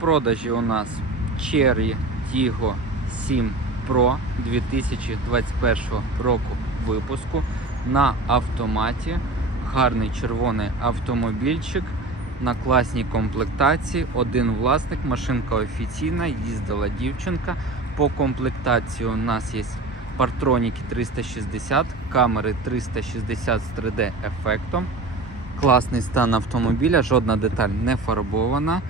Продажі у нас Cherry Tiggo 7 Pro 2021 року випуску на автоматі. Гарний червоний автомобільчик на класній комплектації. Один власник, машинка офіційна, їздила дівчинка. По комплектації у нас є партроніки 360, камери 360 з 3D ефектом. Класний стан автомобіля, жодна деталь не фарбована.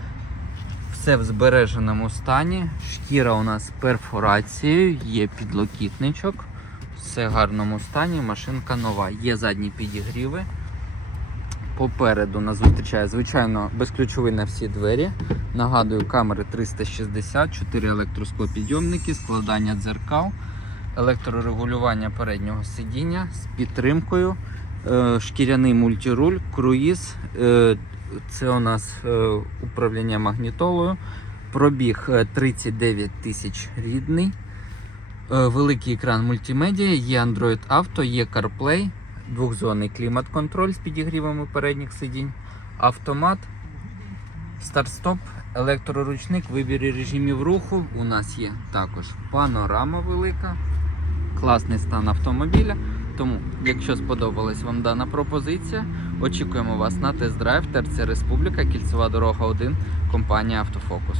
Все в збереженому стані. Шкіра у нас з перфорацією, є підлокітничок. Все в гарному стані, машинка нова. Є задні підігріви. Попереду нас зустрічає, звичайно, безключовий на всі двері. Нагадую, камери 360, 4 електросклопідйомники, складання дзеркал, електрорегулювання переднього сидіння з підтримкою, шкіряний мультируль, круїз. е, Це у нас е, управління магнітолою. Пробіг е, 39 тисяч рідний. Е, Великий екран мультимедіа, є Android Auto, є CarPlay, двохзонний клімат-контроль з підігрівами передніх сидінь, автомат, старт-стоп, електроручник, вибір режимів руху. У нас є також панорама велика, класний стан автомобіля. Тому, якщо сподобалась вам дана пропозиція, очікуємо вас на тест-драйв ТРЦ Республіка, Кільцева дорога 1, компанія Автофокус.